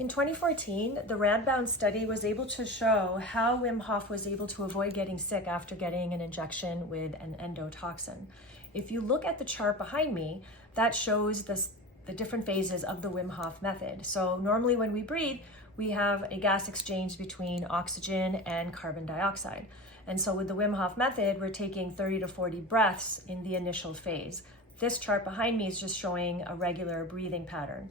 In 2014, the Radboud study was able to show how Wim Hof was able to avoid getting sick after getting an injection with an endotoxin. If you look at the chart behind me, that shows the different phases of the Wim Hof method. So normally when we breathe, we have a gas exchange between oxygen and carbon dioxide. And so with the Wim Hof method, we're taking 30 to 40 breaths in the initial phase. This chart behind me is just showing a regular breathing pattern.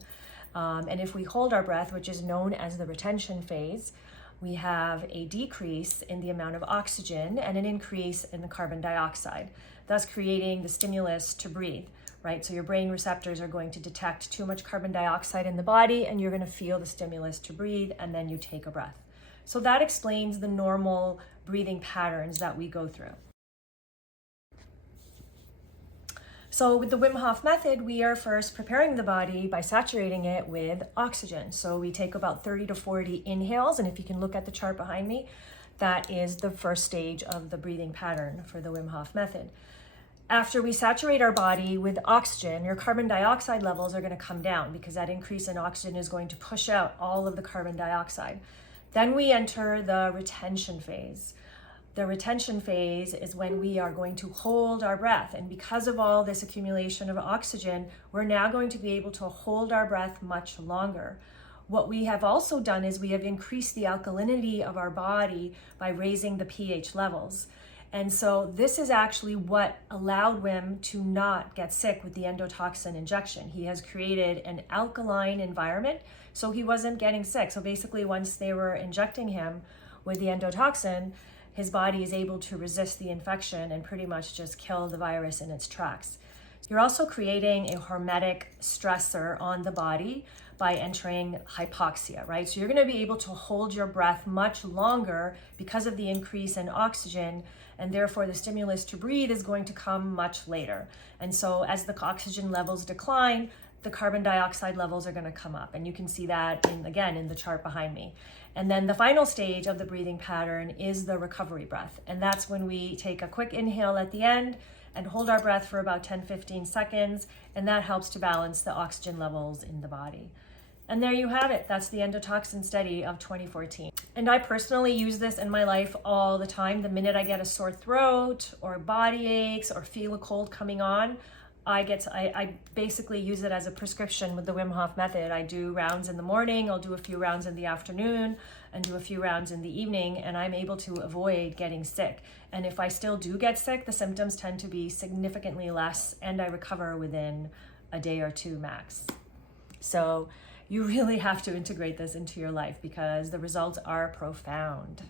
And if we hold our breath, which is known as the retention phase, we have a decrease in the amount of oxygen and an increase in the carbon dioxide, thus creating the stimulus to breathe, right? So your brain receptors are going to detect too much carbon dioxide in the body, and you're going to feel the stimulus to breathe, and then you take a breath. So that explains the normal breathing patterns that we go through. So with the Wim Hof method, we are first preparing the body by saturating it with oxygen. So we take about 30 to 40 inhales, and if you can look at the chart behind me, that is the first stage of the breathing pattern for the Wim Hof method. After we saturate our body with oxygen, your carbon dioxide levels are going to come down because that increase in oxygen is going to push out all of the carbon dioxide. Then we enter the retention phase. The retention phase is when we are going to hold our breath. And because of all this accumulation of oxygen, we're now going to be able to hold our breath much longer. What we have also done is we have increased the alkalinity of our body by raising the pH levels. And so this is actually what allowed Wim to not get sick with the endotoxin injection. He has created an alkaline environment, so he wasn't getting sick. So basically, once they were injecting him with the endotoxin, his body is able to resist the infection and pretty much just kill the virus in its tracks. You're also creating a hormetic stressor on the body by entering hypoxia, right? So you're going to be able to hold your breath much longer because of the increase in oxygen, and therefore the stimulus to breathe is going to come much later. And so as the oxygen levels decline, the carbon dioxide levels are going to come up. And you can see that in the chart behind me. And then the final stage of the breathing pattern is the recovery breath. And that's when we take a quick inhale at the end and hold our breath for about 10-15 seconds. And that helps to balance the oxygen levels in the body. And there you have it. That's the endotoxin study of 2014. And I personally use this in my life all the time. The minute I get a sore throat or body aches or feel a cold coming on, I basically use it as a prescription with the Wim Hof method. I do rounds in the morning, I'll do a few rounds in the afternoon, and do a few rounds in the evening, and I'm able to avoid getting sick. And if I still do get sick, the symptoms tend to be significantly less, and I recover within a day or two max. So you really have to integrate this into your life because the results are profound.